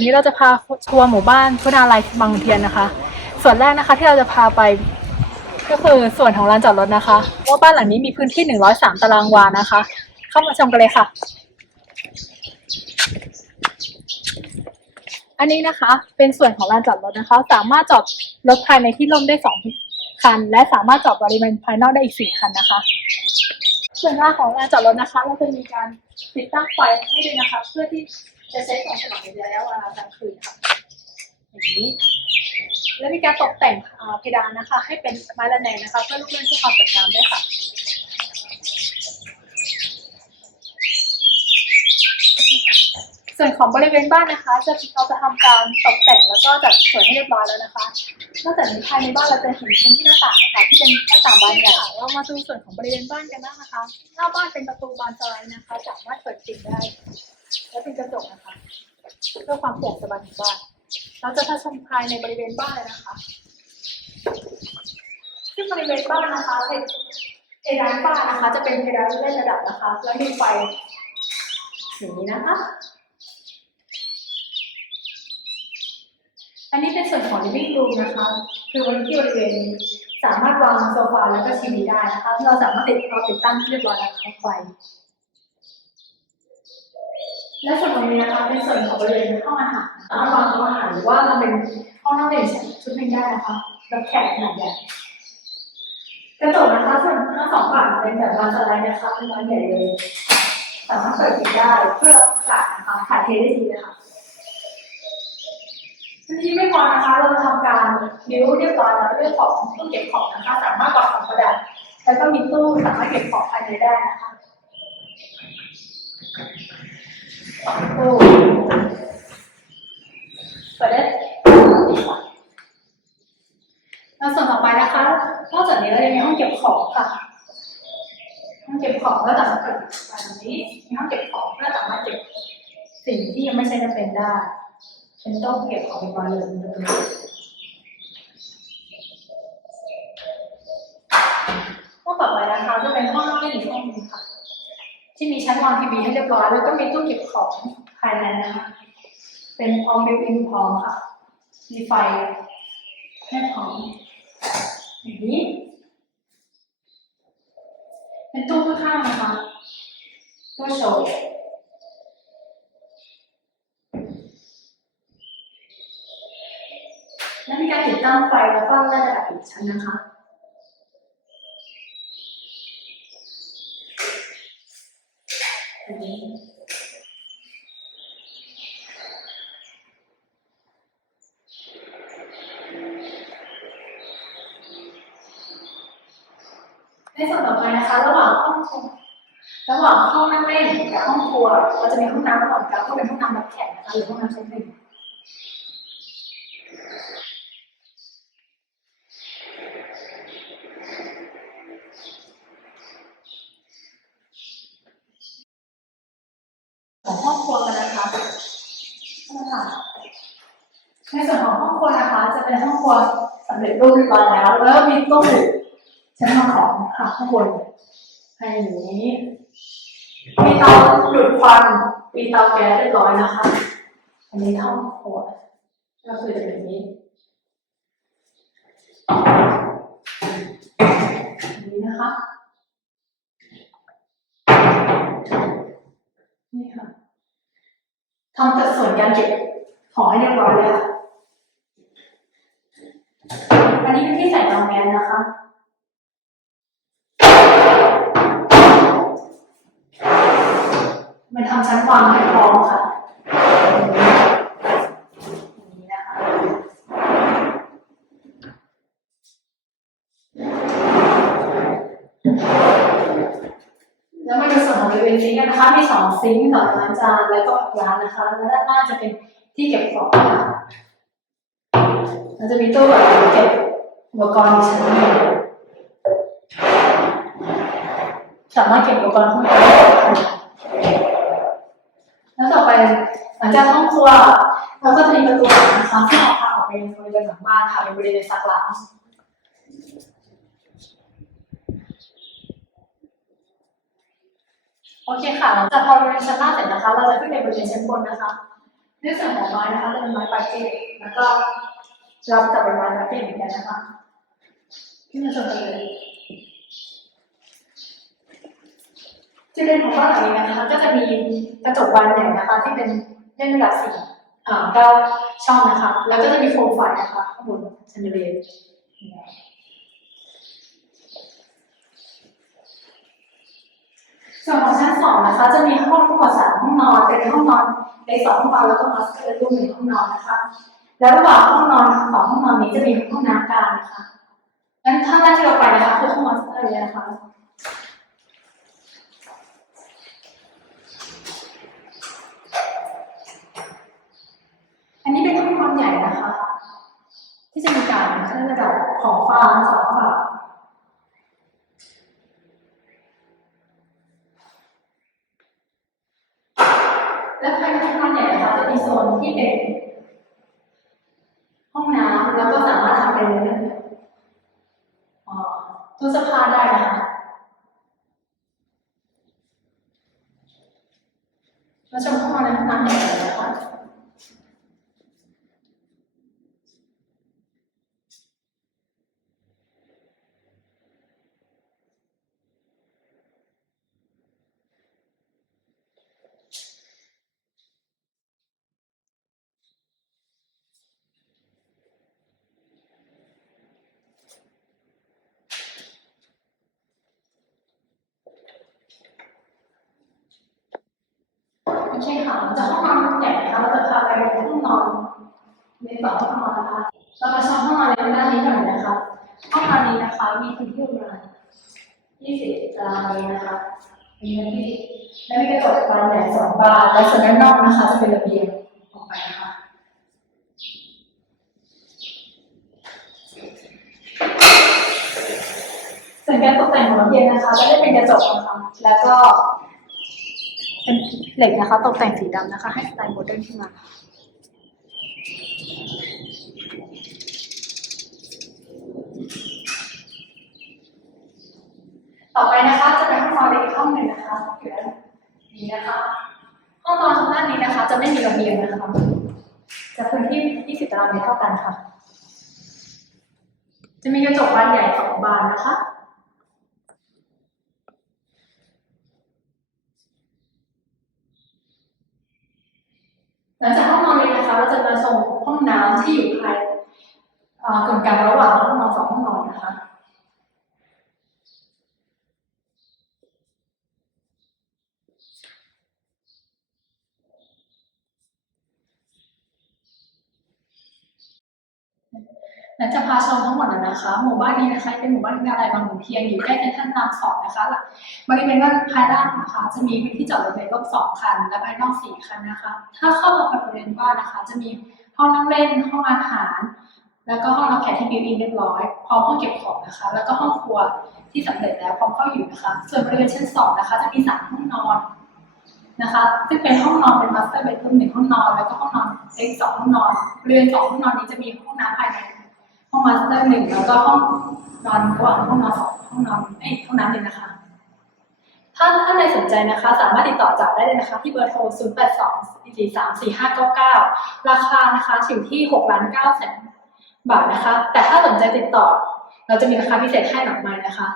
วันนี้เราจะพาทัวร์หมู่บ้านพุนาลัยบางเทียนนะคะ ส่วนแรกนะคะที่เราจะพาไป ก็คือส่วนของลานจอดรถนะคะว่าบ้านหลังนี้มีพื้นที่ 103 ตารางวานะคะ เข้ามาชมกันเลยค่ะ อันนี้นะคะ เป็นส่วนของลานจอดรถนะคะ สามารถจอดรถภายในที่ร่มได้สองคัน และสามารถจอดบริเวณภายนอกได้อีกสี่คันนะคะ ส่วนหน้าของลานจอดรถนะคะ เราจะมีการติดตั้งไฟให้ด้วยนะคะ เพื่อที่ จะใช้ส่องสว่างในระยะเวลากลางคืนค่ะอย่างนี้ และมีการตกแต่งเพดานนะคะ ให้เป็นไม้ระแนงนะคะ เพื่อลูกเล่นเพื่อความสวยงามด้วยค่ะส่วนของบริเวณบ้านนะคะ จะเราจะทำการตกแต่งแล้วก็จัดสวยให้เรียบร้อยแล้วนะคะ นอกจากนี้ภายในบ้านเราจะเห็นพื้นที่หน้าต่างนะคะที่เป็นหน้าต่างบานใหญ่เรามาดูส่วนของบริเวณบ้านกันบ้างนะคะ หน้าบ้านเป็นประตูบานสไลด์นะคะ สามารถเปิดปิดได้ และเป็นกระจกนะคะ เพื่อความโปร่งสบายของบ้าน เราจะทัชมภายในบริเวณบ้านเลยนะคะ ซึ่งบริเวณบ้านนะคะเป็นเพดานฝ้านะคะ จะเป็นเพดานเลื่อนระดับนะคะ แล้วมีไฟอย่างนี้นะคะ อันนี้เป็นส่วนของ living room นะคะ คือวันที่บริเวณสามารถวางโซฟาแล้วก็ทีวีได้นะคะ เราสามารถติดเราติดตั้งเรียบร้อยแล้วค่ะไฟ และส่วนตรงนี้นะคะเป็นส่วนของบริเวณห้องอาหารห้องอาหารหรือว่าทำเป็นห้องนั่งเล่นชุดหนึ่งได้นะคะรับแขกขนาดใหญ่กระจกนะคะส่วนทั้งสองฝั่งเป็นแบบบานสไลด์นะคะเป็นบานใหญ่เลยสามารถเปิดปิดได้เพื่อรับอากาศนะคะถ่ายเทได้ดีนะคะทีนี้ไม่พอนะคะเราทำการนิ้วเรียบร้อยแล้วเรื่องของตู้เก็บของนะคะ สามารถวางของประดับแล้วก็มีตู้สามารถเก็บของภายในได้นะคะ สองตู้เดได้แล้วส่วนต่อไปนะคะ นอกจากนี้เรายังมีห้องเก็บของค่ะ ห้องเก็บของแล้วสามารถเปิดแบบนี้ มีห้องเก็บของเพื่อสามารถเก็บสิ่งที่ยังไม่ใช่จำเป็นได้ฉันต้องเก็บของไปก่อนเลยเลยห้องต่อไปนะคะจะเป็นห้องนั่งเล่นอีกห้องนึงค่ะ ที่มีชั้นวางทีวีให้เรียบร้อย แล้วก็มีตู้เก็บของภายในนะคะ เป็นพร้อมบิวอินพร้อมค่ะ มีไฟให้พร้อมอย่างนี้ เป็นตู้ข้างๆนะคะตู้โชว์และมีการติดตั้งไฟแล้วก็ระดับอีกชั้นนะคะ อันนี้ ในส่วนต่อไปนะคะ ระหว่างห้องระหว่างห้องนั่งเล่นกับห้องครัวเราจะมีห้องน้ำก่อนกับก็เป็นห้องน้ำรับแขกนะคะหรือห้องน้ำชั้นหนึ่งของห้องครัวกันนะคะนะคะในส่วนของห้องครัวนะคะ จะเป็นห้องครัวสำเร็จรูปเรียบร้อยแล้ว แล้วมีตู้ ชั้นวาของค่ะข้างบนให้อย่างนี้มีเตาดูดควันมีเตาแก๊สเรียบร้อยนะคะ อันนี้ห้องครัวก็คือจะเป็นแบบนี้ นี้นะคะ นี่ค่ะทำจัดส่วนการเก็บของให้เรียบร้อยเลยค่ะ อันนี้เป็นที่ใส่รองแมสนะคะำชั้นวางให้พร้อมค่ะนี้นะคะแล้วมาดูส่วนของบริเวณซิงค์กันนะคะ มีสองซิงค์สำหรับล้างจานแล้วก็ร้านนะคะ แล้วด้านหน้าจะเป็นที่เก็บของค่ะเราจะมีตู้แบบเก็บอุปกรณ์อีกชั้นหนึ่งสามารถเก็บอุปกรณ์ข้างในได้แล้วต่อไป จากห้องครัวเราก็จะมีประตูนะคะที่ออกทางออกไปยังบริเวณหลังบ้านค่ะเป็นบริเวณซักล้างโอเคค่ะหลังจากพอบริเวณชั้นล่างเสร็จนะคะ เราจะขึ้นไปบริเวณชั้นบนนะคะในส่วนของไม้นะคะจะเป็นไม้ปาเก้แล้วก็รับจะเป็นไม้ปาเก้เหมือนกันนะคะที่มาชมกันเลยจุดเด่นของบ้านหลังนี้นะคะ ก็จะมีกระจกบานใหญ่นะคะ ที่เป็น เล่นระดับสี่อ่าเก้าช่องนะคะ แล้วก็จะมีโคมไฟนะคะข้างบนชันเดอเลียร์ส่วนของชั้นสองนะคะ จะมีห้องทั้งหมดสามห้องนอนเป็นห้องนอนในสองห้องนอนแล้วก็มาสเตอร์รูมหนึ่งห้องนอนนะคะ แล้วระหว่างห้องนอนสองห้องนอนนี้จะมีห้องน้ำกลางนะคะงั้นถ้าแรกที่เราไปนะคะคือห้องมาสเตอร์เลยนะคะ อันนี้เป็นห้องนอนใหญ่นะคะ ที่จะมีการเลื่อนระดับของฟ้าสองฝั่งและภายในห้องนอนใหญ่นะคะจะมีโซนที่เป็น ห้องน้ำแล้วก็สามารถทำเป็นอ่อตู้เสื้อผ้าได้นะคะมาชมห้องนอนในห้องน้ำใหญ่กันนะคะ โอเคค่ะจากห้องนอนใหญ่นะคะเราจะพาไปห้องนอนในสองห้องนอนนะคะเรามาชมห้องนอนในด้านนี้ก่อนนะคะห้องนอนนี้นะคะมีพื้นที่ประมาณ20ตารางเมตรนะคะมีพื้นที่และมีกระจกบานใหญ่สองบานและส่วนด้านนอกนะคะจะเป็นระเบียงออกไปนะคะส่วนการตกแต่งของระเบียงนะคะจะได้เป็นกระจกนะคะแล้วก็ เป็นเหล็กนะคะ ตกแต่งสีดำนะคะ ให้สไตล์โมเดิร์นขึ้นมาต่อไปนะคะจะเป็นห้องนอนอีกห้องหนึ่งนะคะอยู่ด้านนี้นะคะห้องนอนทางด้านนี้นะคะ จะไม่มีระเบียงนะคะจะพื้นที่ 20 ตารางเมตรเท่ากันค่ะ จะมีกระจกบานใหญ่สองบานนะคะ หลังจากห้องนอนนี้นะคะเราจะมาชมห้องน้ำที่อยู่ภายเอ่อกึ่งกลางระหว่างห้องนอนสองห้องนอนนะคะ และจะพาชมทั้งหมดนะนะคะ หมู่บ้านนี้นะคะเป็นหมู่บ้านที่อะไรบางขุนเทียนอยู่ใกล้เซ็นทรัลรามสองนะคะบริเวณด้านภายล่างนะคะ จะมีพื้นที่จอดรถในรถสองคัน และภายนอกสี่คันนะคะ ถ้าเข้ามาบริเวณบ้านนะคะ จะมีห้องนั่งเล่นห้องอาหาร แล้วก็ห้องรับแขกที่บิวอินเรียบร้อยพร้อมห้องเก็บของนะคะ แล้วก็ห้องครัวที่สำเร็จแล้วพร้อมเข้าอยู่นะคะ ส่วนบริเวณชั้นสองนะคะ จะมีสามห้องนอนนะคะซึ่งเป็นห้องนอนเป็นมาสเตอร์เบดรูมหนึ่งห้องนอน แล้วก็ห้องนอนเล็กสองห้องนอนบริเวณสองห้องนอนนี้จะมีห้องน้ำภายใน ห้องมาสเตอร์หนึ่งแล้วก็ห้องนอนระหว่างห้องนอนสองห้องนอนเอ้ยห้องน้ำหนึ่งนะคะ ถ้าท่านใดสนใจนะคะ สามารถติดต่อจับได้เลยนะคะ ที่เบอร์โทร 0 8 2 4 3 4 5 9 9 ราคานะคะอยู่ที่6ล้าน9แสนบาทนะคะ แต่ถ้าสนใจติดต่อ เราจะมีราคาพิเศษให้หลังไม้นะคะ